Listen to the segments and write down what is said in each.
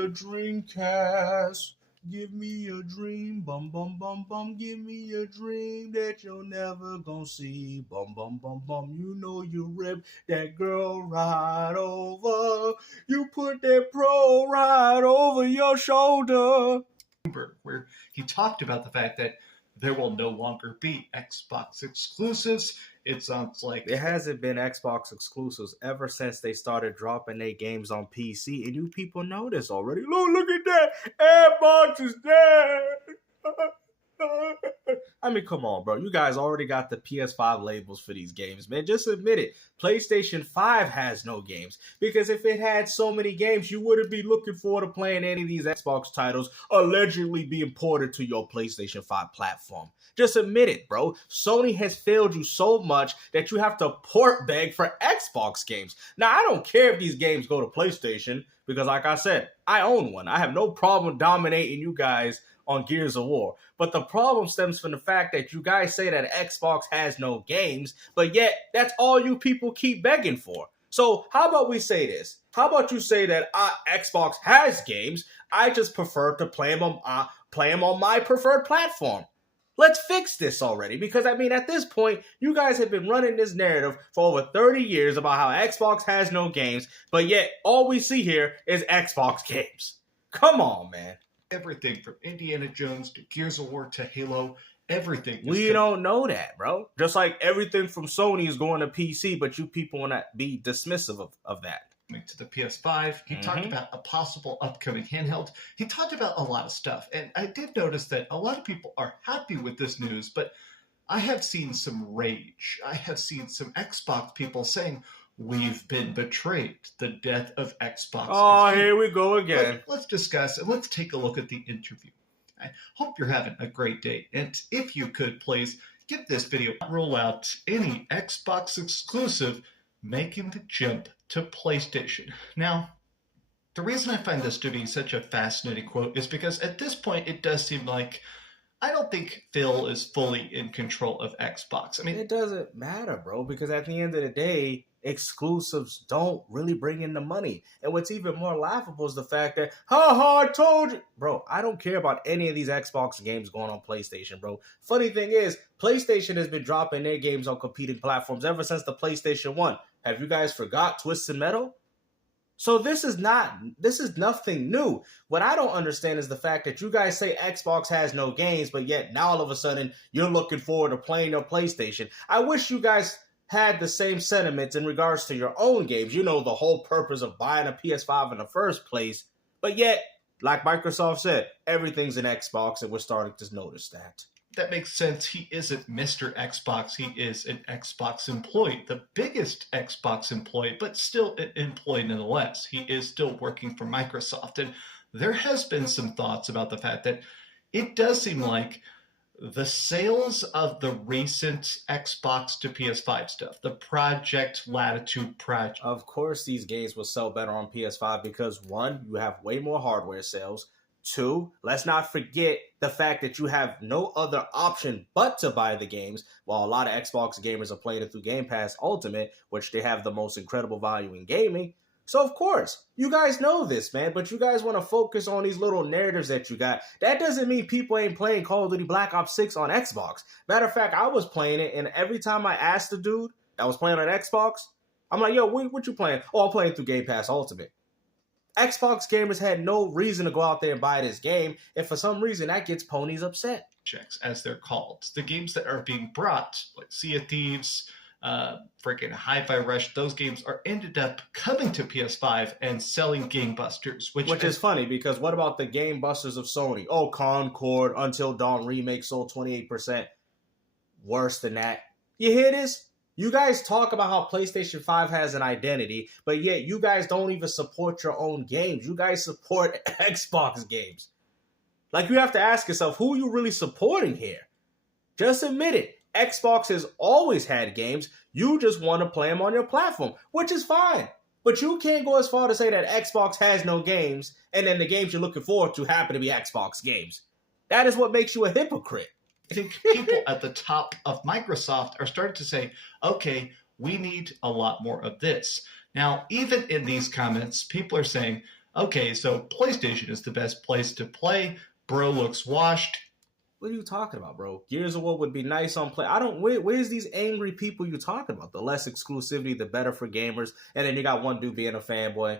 the Dreamcast. Give me a dream, bum bum bum bum. Give me a dream that you're never gonna see, bum bum bum bum. You know you rip that girl right over. You put that pro right over your shoulder. Where he talked about the fact that there will no longer be Xbox exclusives. It sounds like There hasn't been Xbox exclusives ever since they started dropping their games on PC, and you people know this already. Look at that! Xbox is dead! I mean, come on, bro. You guys already got the PS5 labels for these games, man. Just admit it. PlayStation 5 has no games. Because if it had so many games, you wouldn't be looking forward to playing any of these Xbox titles allegedly being ported to your PlayStation 5 platform. Just admit it, bro. Sony has failed you so much that you have to port beg for Xbox games. Now, I don't care if these games go to PlayStation, because like I said, I own one. I have no problem dominating you guys on Gears of War. But the problem stems from the fact that you guys say that Xbox has no games, but yet that's all you people keep begging for. So how about we say this? How about you say that Xbox has games, I just prefer to play them on my preferred platform. Let's fix this already, because I mean, at this point, you guys have been running this narrative for over 30 years about how Xbox has no games, but yet all we see here is Xbox games. Come on, man. Everything from Indiana Jones to Gears of War to Halo, everything. We don't know that, bro. Just like everything from Sony is going to PC, but you people want to be dismissive of that. To the PS5. He talked about a possible upcoming handheld. He talked about a lot of stuff. And I did notice that a lot of people are happy with this news, but I have seen some rage. I have seen some Xbox people saying, "We've been betrayed. The death of Xbox." Oh, here we go again. Let's discuss and let's take a look at the interview. I hope you're having a great day. And if you could, please give this video a roll out any Xbox exclusive making the jump to PlayStation. Now, the reason I find this to be such a fascinating quote is because at this point it does seem like I don't think Phil is fully in control of Xbox. I mean, it doesn't matter, bro, because at the end of the day, exclusives don't really bring in the money. And what's even more laughable is the fact that, I told you. Bro, I don't care about any of these Xbox games going on PlayStation, bro. Funny thing is, PlayStation has been dropping their games on competing platforms ever since the PlayStation 1. Have you guys forgot Twisted Metal? So this is nothing new. What I don't understand is the fact that you guys say Xbox has no games, but yet now all of a sudden you're looking forward to playing your PlayStation. I wish you guys had the same sentiments in regards to your own games. You know, the whole purpose of buying a PS5 in the first place. But yet, like Microsoft said, everything's an Xbox, and we're starting to notice that. That makes sense. He isn't Mr. Xbox. He is an Xbox employee, the biggest Xbox employee, but still an employee nonetheless. He is still working for Microsoft. And there has been some thoughts about the fact that it does seem like the sales of the recent Xbox to PS5 stuff, the Project Latitude project. Of course, these games will sell better on PS5 because, one, you have way more hardware sales. Two, let's not forget the fact that you have no other option but to buy the games, while a lot of Xbox gamers are playing it through Game Pass Ultimate, which they have the most incredible value in gaming. So, of course, you guys know this, man, but you guys want to focus on these little narratives that you got. That doesn't mean people ain't playing Call of Duty Black Ops 6 on Xbox. Matter of fact, I was playing it, and every time I asked the dude that was playing on Xbox, I'm like, yo, what you playing? Oh, I'm playing through Game Pass Ultimate. Xbox gamers had no reason to go out there and buy this game, and for some reason that gets ponies upset. Checks, as they're called. The games that are being brought, like Sea of Thieves, freaking Hi-Fi Rush, those games are ended up coming to PS5 and selling gangbusters. Which is funny, because what about the Game Busters of Sony? Oh, Concord, Until Dawn Remake sold 28%. Worse than that. You hear this? You guys talk about how PlayStation 5 has an identity, but yet you guys don't even support your own games. You guys support Xbox games. Like, you have to ask yourself, who are you really supporting here? Just admit it. Xbox has always had games. You just want to play them on your platform, which is fine. But you can't go as far to say that Xbox has no games, and then the games you're looking forward to happen to be Xbox games. That is what makes you a hypocrite. I think people at the top of Microsoft are starting to say, okay, we need a lot more of this. Now, even in these comments, people are saying, okay, so PlayStation is the best place to play. Bro looks washed. What are you talking about, bro? Gears of War would be nice on play. I don't. Where's these angry people you talking about? The less exclusivity, the better for gamers. And then you got one dude being a fanboy.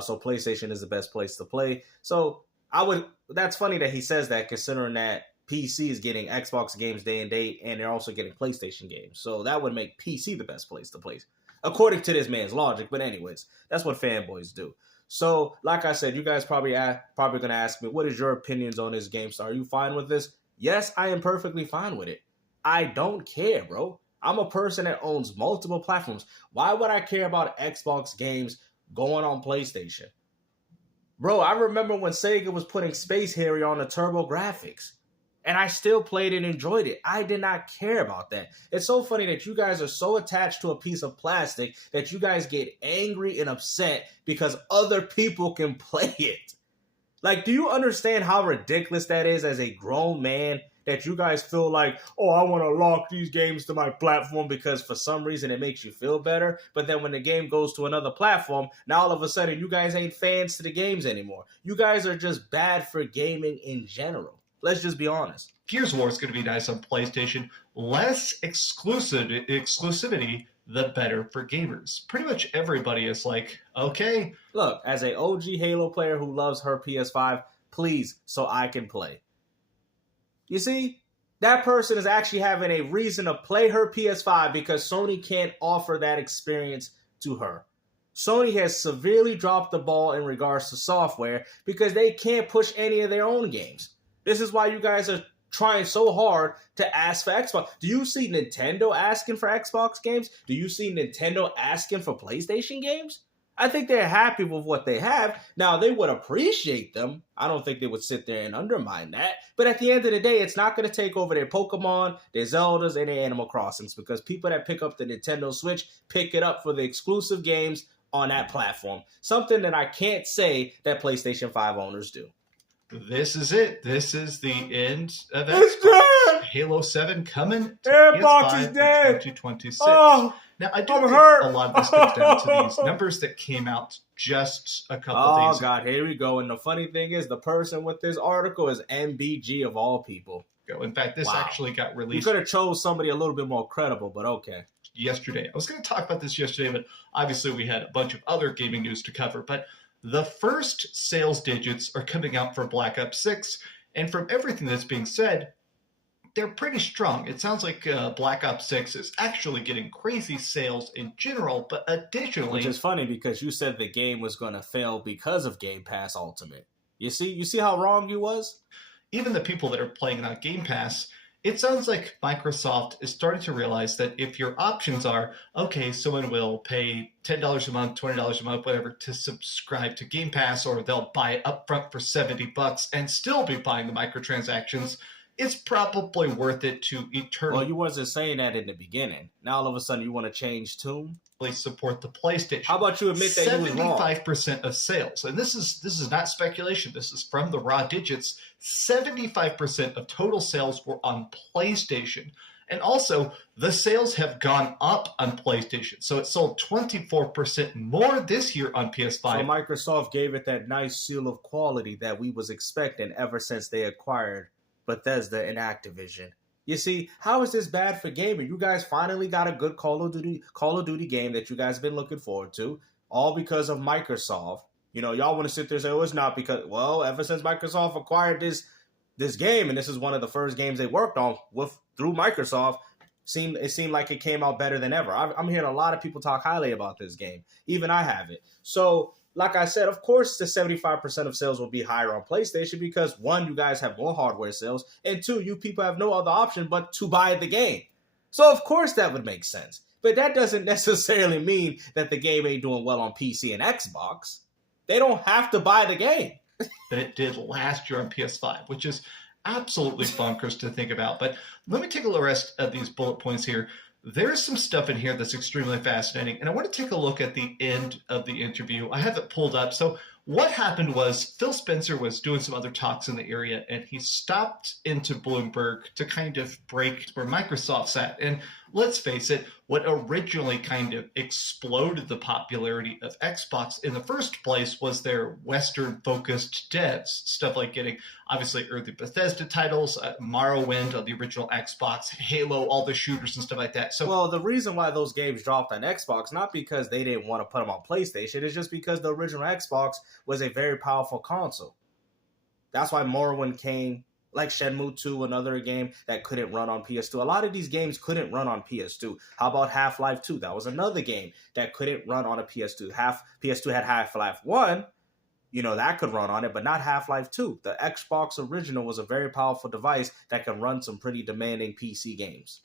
So PlayStation is the best place to play. So I would. That's funny that he says that, considering that PC is getting Xbox games day and date, and they're also getting PlayStation games. So that would make PC the best place to play, according to this man's logic. But anyways, that's what fanboys do. So, like I said, you guys probably gonna ask me, what is your opinions on this game? So, are you fine with this? Yes, I am perfectly fine with it. I don't care, bro. I'm a person that owns multiple platforms. Why would I care about Xbox games going on PlayStation? Bro, I remember when Sega was putting Space Harrier on the Turbo Graphics. And I still played and enjoyed it. I did not care about that. It's so funny that you guys are so attached to a piece of plastic that you guys get angry and upset because other people can play it. Like, do you understand how ridiculous that is as a grown man, that you guys feel like, oh, I want to lock these games to my platform because for some reason it makes you feel better. But then when the game goes to another platform, now all of a sudden you guys ain't fans to the games anymore. You guys are just bad for gaming in general. Let's just be honest. Gears of War is going to be nice on PlayStation. Less exclusivity, the better for gamers. Pretty much everybody is like, okay. Look, as a OG Halo player who loves her PS5, please, so I can play. You see, that person is actually having a reason to play her PS5 because Sony can't offer that experience to her. Sony has severely dropped the ball in regards to software because they can't push any of their own games. This is why you guys are trying so hard to ask for Xbox. Do you see Nintendo asking for Xbox games? Do you see Nintendo asking for PlayStation games? I think they're happy with what they have. Now, they would appreciate them. I don't think they would sit there and undermine that. But at the end of the day, it's not going to take over their Pokemon, their Zeldas, and their Animal Crossings, because people that pick up the Nintendo Switch pick it up for the exclusive games on that platform. Something that I can't say that PlayStation 5 owners do. This is it. This is the end of It's Xbox. dead! Halo 7 coming to Xbox PS5 is in dead! 2026. Oh, now, I do I'm think hurt. a lot of this comes down to these numbers that came out just a couple days Oh, God, here we go. And the funny thing is, the person with this article is MBG of all people. ago. In fact, this actually got You released could have chose somebody a little bit more credible, but okay. yesterday. I was going to talk about this yesterday, but obviously we had a bunch of other gaming news to cover. But the first sales digits are coming out for Black Ops 6, and from everything that's being said, they're pretty strong. It sounds like Black Ops 6 is actually getting crazy sales in general, but additionally... Which is funny because you said the game was going to fail because of Game Pass Ultimate. You see how wrong you was? Even the people that are playing it on Game Pass, it sounds like Microsoft is starting to realize that if your options are, okay, someone will pay $10 a month, $20 a month, whatever, to subscribe to Game Pass, or they'll buy it upfront for $70 and still be buying the microtransactions, it's probably worth it to eternally Well, you wasn't saying that in the beginning. Now all of a sudden you want to change tune? support the PlayStation. How about you admit that you was wrong? 75% of sales, and this is not speculation, this is from the raw digits, 75% of total sales were on PlayStation. And also, the sales have gone up on PlayStation. So it sold 24% more this year on PS5. So Microsoft gave it that nice seal of quality that we was expecting ever since they acquired Bethesda and Activision. You see, how is this bad for gaming? You guys finally got a good Call of Duty game that you guys have been looking forward to, all because of Microsoft. You know, y'all want to sit there and say, oh, it's not because, well, ever since Microsoft acquired this game, and this is one of the first games they worked on through Microsoft, it seemed like it came out better than ever. I'm hearing a lot of people talk highly about this game. Even I have it. So, like I said, of course, the 75% of sales will be higher on PlayStation because, one, you guys have more hardware sales, and two, you people have no other option but to buy the game. So, of course, that would make sense. But that doesn't necessarily mean that the game ain't doing well on PC and Xbox. They don't have to buy the game. That it did last year on PS5, which is absolutely bonkers to think about. But let me take a little rest of these bullet points here. There's some stuff in here that's extremely fascinating, and I want to take a look at the end of the interview. I have it pulled up. So what happened was Phil Spencer was doing some other talks in the area, and he stopped into Bloomberg to kind of break where Microsoft's at. And let's face it, what originally kind of exploded the popularity of Xbox in the first place was their Western-focused devs. Stuff like getting, obviously, early Bethesda titles, Morrowind on the original Xbox, Halo, all the shooters and stuff like that. So, well, the reason why those games dropped on Xbox, not because they didn't want to put them on PlayStation, it's just because the original Xbox was a very powerful console. That's why Morrowind came, like Shenmue 2, another game that couldn't run on PS2. A lot of these games couldn't run on PS2. How about Half-Life 2? That was another game that couldn't run on a PS2. PS2 had Half-Life 1, that could run on it, but not Half-Life 2. The Xbox original was a very powerful device that can run some pretty demanding PC games.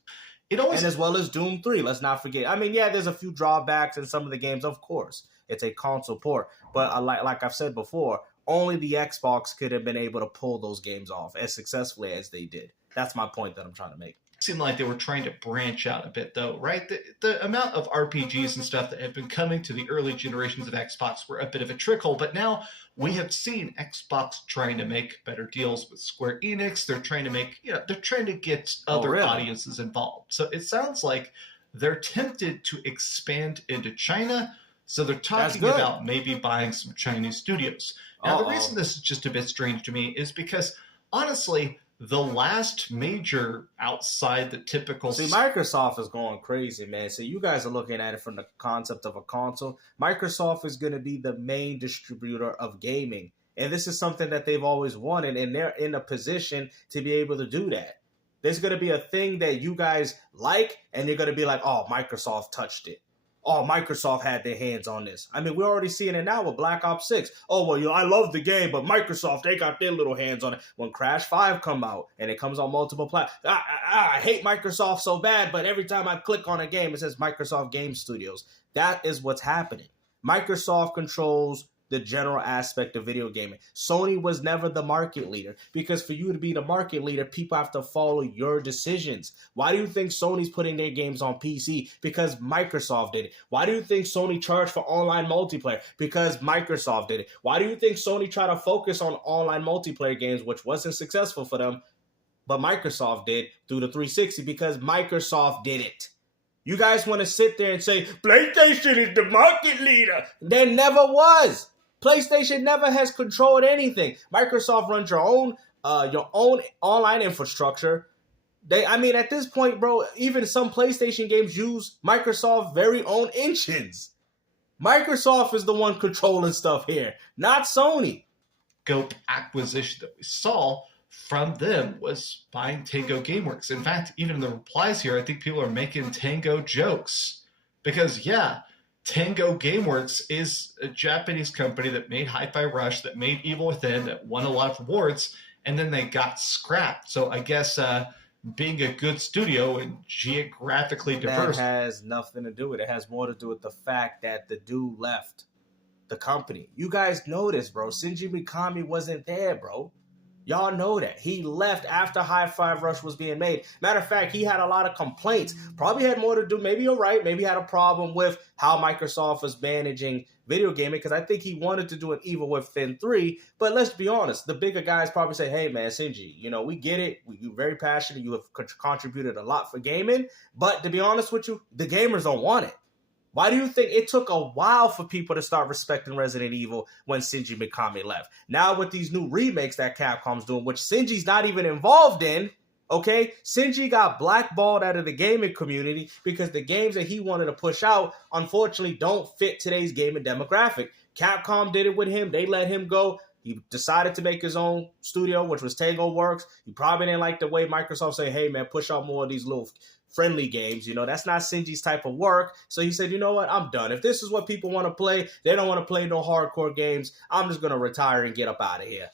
And as well as Doom 3, let's not forget. I mean, yeah, there's a few drawbacks in some of the games, of course. It's a console port. But like I've said before, only the Xbox could have been able to pull those games off as successfully as they did. That's my point that I'm trying to make. It seemed like they were trying to branch out a bit, though, right? The amount of RPGs and stuff that have been coming to the early generations of Xbox were a bit of a trickle, but now we have seen Xbox trying to make better deals with Square Enix. They're trying to make, they're trying to get other audiences involved. So it sounds like they're tempted to expand into China. So they're talking about maybe buying some Chinese studios. Now, the reason this is just a bit strange to me is because, honestly, the last major outside the typical... See, Microsoft is going crazy, man. So you guys are looking at it from the concept of a console. Microsoft is going to be the main distributor of gaming. And this is something that they've always wanted, and they're in a position to be able to do that. There's going to be a thing that you guys like, and you're going to be like, oh, Microsoft touched it. Oh, Microsoft had their hands on this. I mean, we're already seeing it now with Black Ops 6. Oh, well, I love the game, but Microsoft, they got their little hands on it. When Crash 5 come out, and it comes on multiple platforms, I hate Microsoft so bad, but every time I click on a game, it says Microsoft Game Studios. That is what's happening. Microsoft controls the general aspect of video gaming. Sony was never the market leader, because for you to be the market leader, people have to follow your decisions. Why do you think Sony's putting their games on PC? Because Microsoft did it. Why do you think Sony charged for online multiplayer? Because Microsoft did it. Why do you think Sony tried to focus on online multiplayer games, which wasn't successful for them, but Microsoft did through the 360? Because Microsoft did it. You guys want to sit there and say, PlayStation is the market leader. There never was. PlayStation never has controlled anything. Microsoft runs your own online infrastructure. At this point, bro, even some PlayStation games use Microsoft's very own engines. Microsoft is the one controlling stuff here, not Sony. Scope acquisition that we saw from them was buying Tango GameWorks. In fact, even in the replies here, I think people are making Tango jokes. Because, Tango GameWorks is a Japanese company that made Hi-Fi Rush, that made Evil Within, that won a lot of awards, and then they got scrapped. So I guess being a good studio and geographically diverse... That has nothing to do with it. It has more to do with the fact that the dude left the company. You guys know this, bro. Shinji Mikami wasn't there, bro. Y'all know that. He left after Hi-Fi Rush was being made. Matter of fact, he had a lot of complaints. Probably had more to do. Maybe you're right. Maybe he had a problem with how Microsoft was managing video gaming, because I think he wanted to do an Evil Within 3. But let's be honest. The bigger guys probably say, hey, man, Shinji, we get it. You're very passionate. You have contributed a lot for gaming. But to be honest with you, the gamers don't want it. Why do you think it took a while for people to start respecting Resident Evil when Shinji Mikami left? Now with these new remakes that Capcom's doing, which Shinji's not even involved in, okay? Shinji got blackballed out of the gaming community because the games that he wanted to push out, unfortunately, don't fit today's gaming demographic. Capcom did it with him. They let him go. He decided to make his own studio, which was Tango GameWorks. He probably didn't like the way Microsoft say, hey, man, push out more of these little friendly games. That's not Shinji's type of work. So he said, you know what? I'm done. If this is what people want to play, they don't want to play no hardcore games. I'm just going to retire and get up out of here.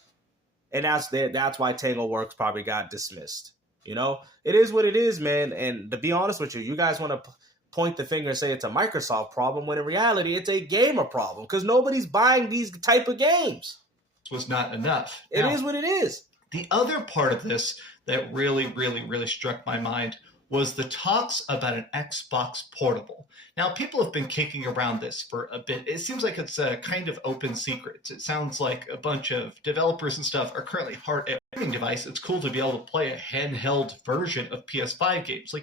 And that's why Tango GameWorks probably got dismissed. It is what it is, man. And to be honest with you, you guys want to point the finger and say it's a Microsoft problem, when in reality, it's a gamer problem, because nobody's buying these type of games. Was not enough. It is what it is. The other part of this that really, really, really struck my mind was the talks about an Xbox Portable. Now, people have been kicking around this for a bit. It seems like it's a kind of open secret. It sounds like a bunch of developers and stuff are currently hard at a gaming device. It's cool to be able to play a handheld version of PS5 games.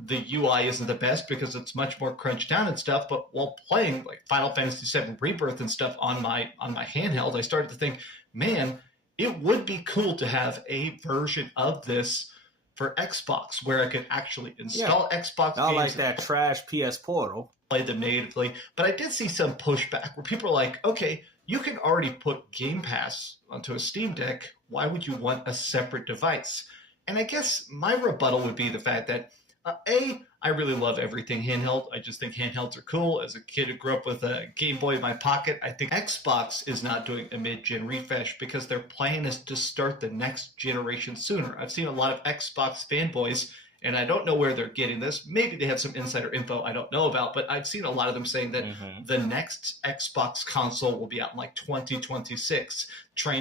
the UI isn't the best because it's much more crunched down and stuff. But while playing like Final Fantasy VII Rebirth and stuff on my handheld, I started to think, man, it would be cool to have a version of this for Xbox where I could actually install Xbox Not games. like that trash PS Portal. Play them natively. But I did see some pushback where people are like, okay, you can already put Game Pass onto a Steam Deck. Why would you want a separate device? And I guess my rebuttal would be the fact that I really love everything handheld. I just think handhelds are cool. As a kid who grew up with a Game Boy in my pocket, I think Xbox is not doing a mid-gen refresh because their plan is to start the next generation sooner. I've seen a lot of Xbox fanboys, and I don't know where they're getting this. Maybe they have some insider info I don't know about, but I've seen a lot of them saying that the next Xbox console will be out in like 2026.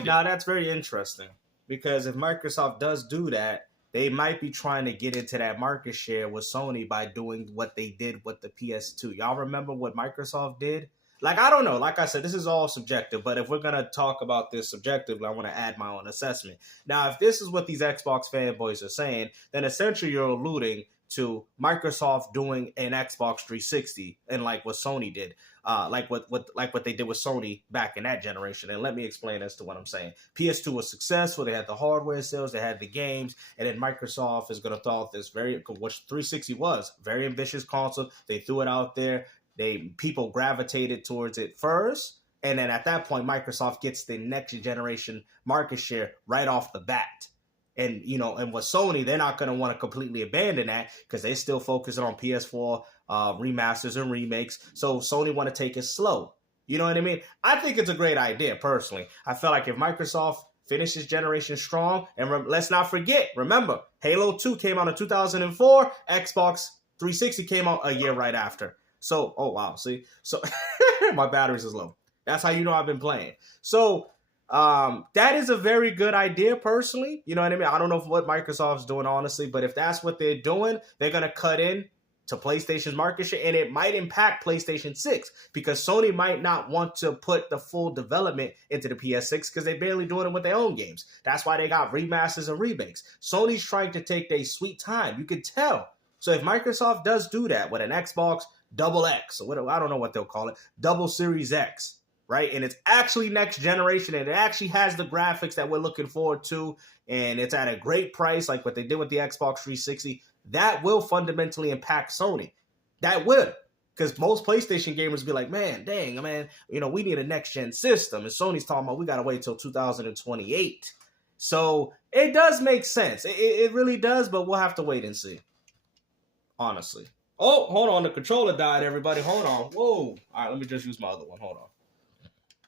Now, that's very interesting because if Microsoft does do that, they might be trying to get into that market share with Sony by doing what they did with the PS2. Y'all remember what Microsoft did? Like, I don't know. Like I said, this is all subjective, but if we're going to talk about this subjectively, I want to add my own assessment. Now, if this is what these Xbox fanboys are saying, then essentially you're alluding to Microsoft doing an Xbox 360 and like what Sony did, like what they did with Sony back in that generation. And let me explain as to what I'm saying. PS2 was successful. They had the hardware sales, they had the games, and then Microsoft is going to throw out this which 360 was, very ambitious console. They threw it out there. People gravitated towards it first. And then at that point, Microsoft gets the next generation market share right off the bat. And, and with Sony, they're not going to want to completely abandon that because they're still focusing on PS4 remasters and remakes. So Sony want to take it slow. You know what I mean? I think it's a great idea, personally. I feel like if Microsoft finishes generation strong, and let's not forget, remember, Halo 2 came out in 2004, Xbox 360 came out a year right after. So, oh, wow, see? So, my batteries is low. That's how you know I've been playing. So, that is a very good idea, personally. You know what I mean? I don't know what Microsoft's doing, honestly, but if that's what they're doing, they're going to cut in to PlayStation's market share, and it might impact PlayStation 6 because Sony might not want to put the full development into the PS6 because they're barely doing it with their own games. That's why they got remasters and remakes. Sony's trying to take their sweet time. You could tell. So if Microsoft does do that with an Xbox Double X, or what, I don't know what they'll call it, Double Series X, right? And it's actually next generation, and it actually has the graphics that we're looking forward to, and it's at a great price, like what they did with the Xbox 360. That will fundamentally impact Sony. That will. Because most PlayStation gamers be like, man, dang, man, we need a next-gen system. And Sony's talking about we got to wait till 2028. So it does make sense. It really does, but we'll have to wait and see. Honestly. Oh, hold on. The controller died, everybody. Hold on. Whoa. All right, let me just use my other one. Hold on.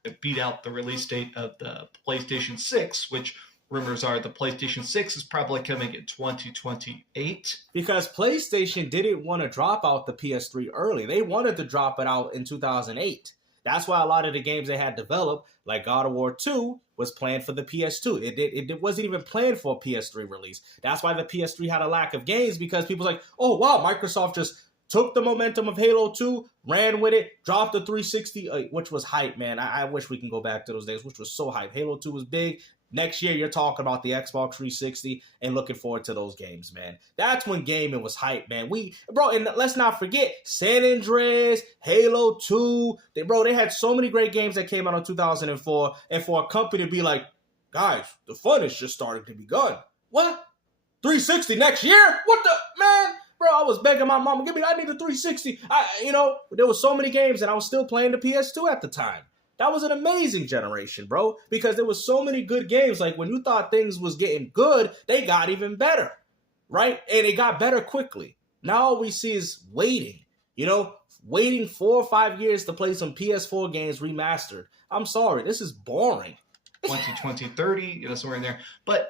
It beat out the release date of the PlayStation 6, which rumors are the PlayStation 6 is probably coming in 2028. Because PlayStation didn't want to drop out the PS3 early. They wanted to drop it out in 2008. That's why a lot of the games they had developed, like God of War 2, was planned for the PS2. It wasn't even planned for a PS3 release. That's why the PS3 had a lack of games, because people was like, oh, wow, Microsoft just took the momentum of Halo 2, ran with it, dropped the 360, which was hype, man. I wish we can go back to those days, which was so hype. Halo 2 was big. Next year, you're talking about the Xbox 360 and looking forward to those games, man. That's when gaming was hype, man. And let's not forget, San Andreas, Halo 2. They had so many great games that came out in 2004. And for a company to be like, guys, the fun is just starting to begun. What? 360 next year? What the, man? Bro, I was begging my mom, I need a 360. There were so many games and I was still playing the PS2 at the time. That was an amazing generation, bro, because there was so many good games. Like, when you thought things was getting good, they got even better, right? And it got better quickly. Now all we see is waiting, waiting 4 or 5 years to play some PS4 games remastered. I'm sorry, this is boring. 2020, 30, somewhere in there. But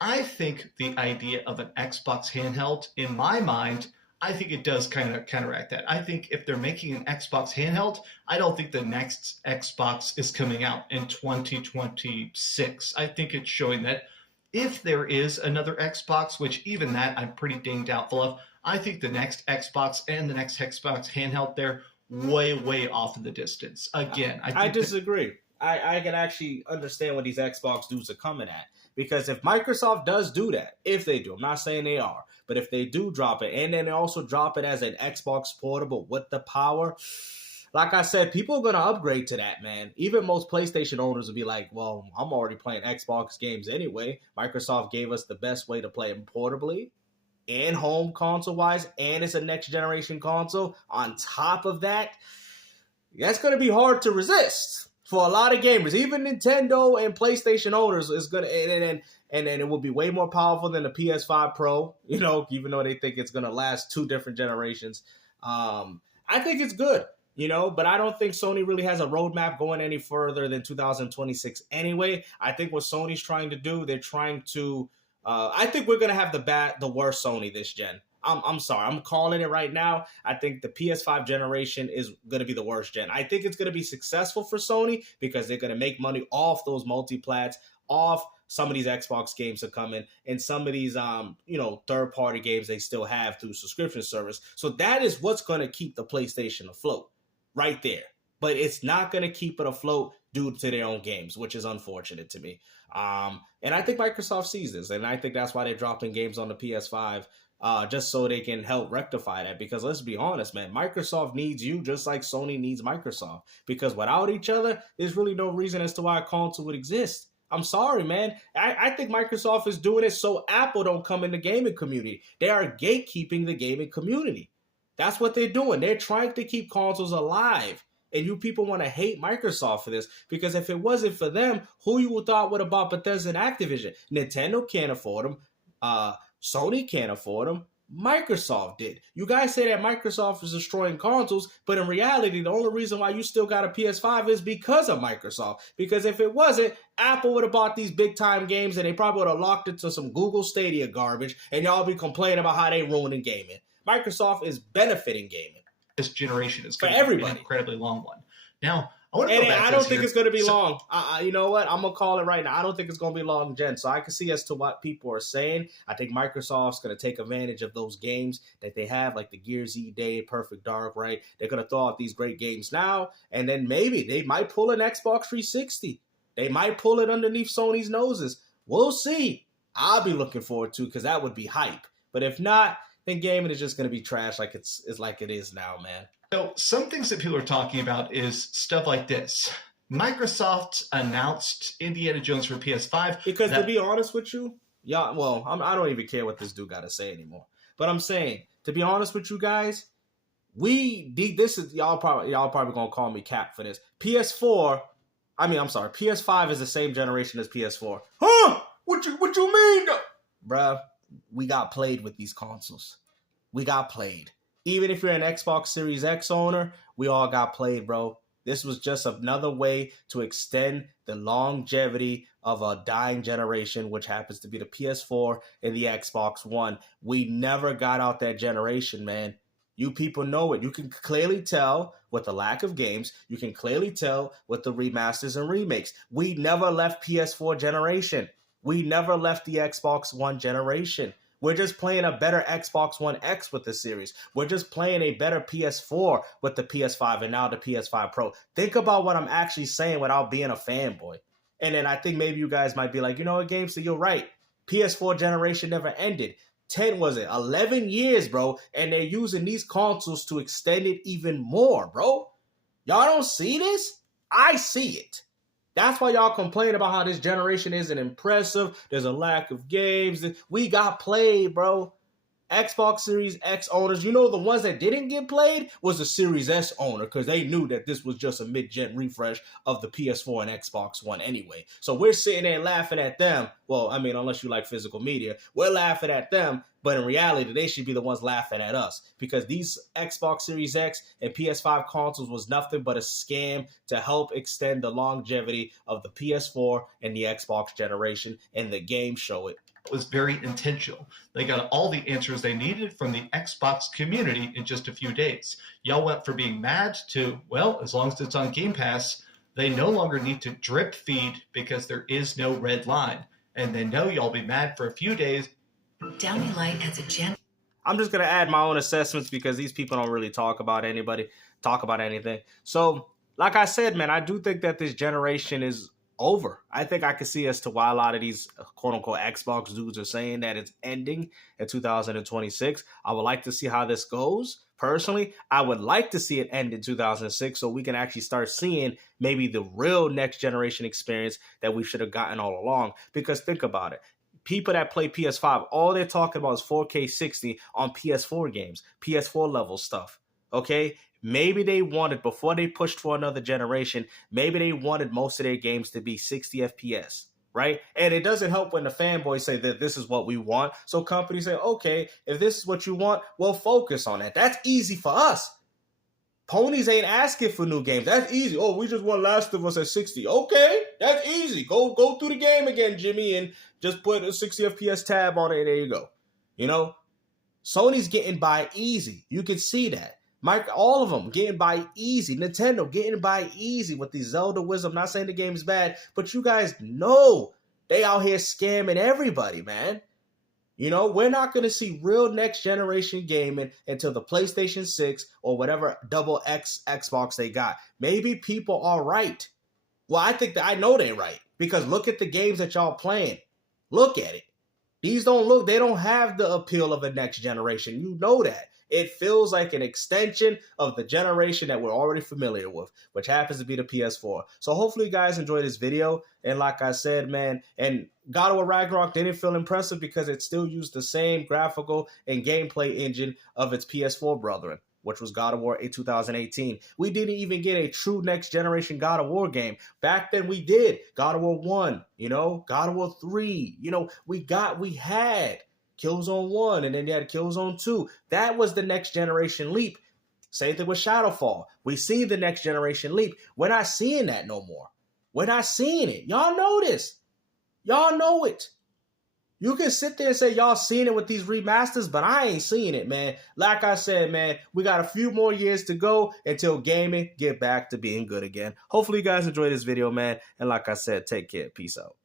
I think the idea of an Xbox handheld, in my mind, I think it does kind of counteract that. I think if they're making an Xbox handheld, I don't think the next Xbox is coming out in 2026. I think it's showing that if there is another Xbox, which even that I'm pretty dang doubtful of, I think the next Xbox and the next Xbox handheld, they're way, way off in the distance. Again, I disagree. I can actually understand what these Xbox dudes are coming at. Because if Microsoft does do that, if they do, I'm not saying they are, but if they do drop it, and then they also drop it as an Xbox portable with the power, like I said, people are going to upgrade to that, man. Even most PlayStation owners will be like, well, I'm already playing Xbox games anyway. Microsoft gave us the best way to play them portably and home console-wise, and it's a next-generation console. On top of that, that's going to be hard to resist for a lot of gamers. Even Nintendo and PlayStation owners is going to, and then it will be way more powerful than the PS5 Pro, you know, even though they think it's going to last 2 different generations. I think it's good, you know, but I don't think Sony really has a roadmap going any further than 2026 anyway. I think what Sony's trying to do, they're trying to, I think we're going to have the worst Sony this gen. I'm sorry. I'm calling it right now. I think the PS5 generation is going to be the worst gen. I think it's going to be successful for Sony because they're going to make money off those multi-plats, off some of these Xbox games that come in, and some of these, third-party games they still have through subscription service. So that is what's going to keep the PlayStation afloat right there. But it's not going to keep it afloat due to their own games, which is unfortunate to me. And I think Microsoft sees this, and I think that's why they're dropping games on the PS5, just so they can help rectify that. Because let's be honest, man, Microsoft needs you just like Sony needs Microsoft. Because without each other, there's really no reason as to why a console would exist. I'm sorry, man. I think Microsoft is doing it so Apple don't come in the gaming community. They are gatekeeping the gaming community. That's what they're doing. They're trying to keep consoles alive. And you people want to hate Microsoft for this. Because if it wasn't for them, who you would thought would have bought Bethesda and Activision? Nintendo can't afford them. Sony can't afford them. Microsoft did. You guys say that Microsoft is destroying consoles, but in reality, the only reason why you still got a PS5 is because of Microsoft. Because if it wasn't, Apple would have bought these big time games and they probably would have locked it to some Google Stadia garbage, and y'all be complaining about how they ruining gaming. Microsoft is benefiting gaming. This generation is for going to everybody. be an incredibly long one. Now, I want to go back I don't think it's going to be long. You know what? I'm going to call it right now. I don't think it's going to be long, Jen. So I can see as to what people are saying. I think Microsoft's going to take advantage of those games that they have, like the Gears E Day, Perfect Dark, right? They're going to throw out these great games now, and then maybe they might pull an Xbox 360. They might pull it underneath Sony's noses. We'll see. I'll be looking forward to, because that would be hype. But if not, then gaming is just going to be trash like it's like it is now, man. So some things that people are talking about is stuff like this. Microsoft announced Indiana Jones for PS5. Because to be honest with you, I don't even care what this dude got to say anymore. But I'm saying, to be honest with you guys, y'all probably gonna call me cap for this. PS5 is the same generation as PS4. Huh? What you mean? Bruh, we got played with these consoles. We got played. Even if you're an Xbox Series X owner, we all got played, bro. This was just another way to extend the longevity of a dying generation, which happens to be the PS4 and the Xbox One. We never got out that generation, man. You people know it. You can clearly tell with the lack of games. You can clearly tell with the remasters and remakes. We never left PS4 generation. We never left the Xbox One generation. We're just playing a better Xbox One X with the series. We're just playing a better PS4 with the PS5 and now the PS5 Pro. Think about what I'm actually saying without being a fanboy. And then I think maybe you guys might be like, you know what, GameStar, you're right. PS4 generation never ended. 11 years, bro. And they're using these consoles to extend it even more, bro. Y'all don't see this? I see it. That's why y'all complain about how this generation isn't impressive. There's a lack of games. We got played, bro. Xbox Series X owners, you know, the ones that didn't get played was the Series S owner, because they knew that this was just a mid-gen refresh of the PS4 and Xbox One anyway. So we're sitting there laughing at them. Well, I mean, unless you like physical media, we're laughing at them. But in reality, they should be the ones laughing at us, because these Xbox Series X and PS5 consoles was nothing but a scam to help extend the longevity of the PS4 and the Xbox generation, and the game show it. Was very intentional. They got all the answers they needed from the Xbox community in just a few days. Y'all went from being mad to, well, as long as it's on Game Pass, they no longer need to drip feed because there is no red line. And they know y'all be mad for a few days. Downy Light has a gen. I'm just going to add my own assessments because these people don't really talk about anything. So like I said, man, I do think that this generation is over. I think I can see as to why a lot of these quote unquote Xbox dudes are saying that it's ending in 2026. I would like to see how this goes. Personally, I would like to see it end in 2006 so we can actually start seeing maybe the real next generation experience that we should have gotten all along. Because think about it. People that play PS5, all they're talking about is 4K 60 on PS4 games, PS4 level stuff. Okay? Maybe they wanted, before they pushed for another generation, maybe they wanted most of their games to be 60 FPS, right? And it doesn't help when the fanboys say that this is what we want. So companies say, okay, if this is what you want, we'll focus on that. That's easy for us. Ponies ain't asking for new games. That's easy. Oh, we just want Last of Us at 60. Okay, that's easy. Go through the game again, Jimmy, and just put a 60 FPS tab on it, and there you go. You know, Sony's getting by easy. You can see that. All of them getting by easy. Nintendo getting by easy with the Zelda wisdom. I'm not saying the game is bad, but you guys know they out here scamming everybody, man. You know, we're not going to see real next generation gaming until the PlayStation 6 or whatever double X Xbox they got. Maybe people are right. Well, I think that I know they're right because look at the games that y'all playing. Look at it. They don't have the appeal of a next generation. You know that. It feels like an extension of the generation that we're already familiar with, which happens to be the PS4. So hopefully you guys enjoy this video. And like I said, man, and God of War Ragnarok didn't feel impressive because it still used the same graphical and gameplay engine of its PS4 brethren, which was God of War 2018. We didn't even get a true next generation God of War game. Back then we did. God of War 1, God of War 3, we had Killzone 1, and then you had Killzone 2. That was the next generation leap. Same thing with Shadowfall. We see the next generation leap. We're not seeing that no more. We're not seeing it. Y'all know this. Y'all know it. You can sit there and say y'all seeing it with these remasters, but I ain't seeing it, man. Like I said, man, we got a few more years to go until gaming get back to being good again. Hopefully you guys enjoyed this video, man. And like I said, take care. Peace out.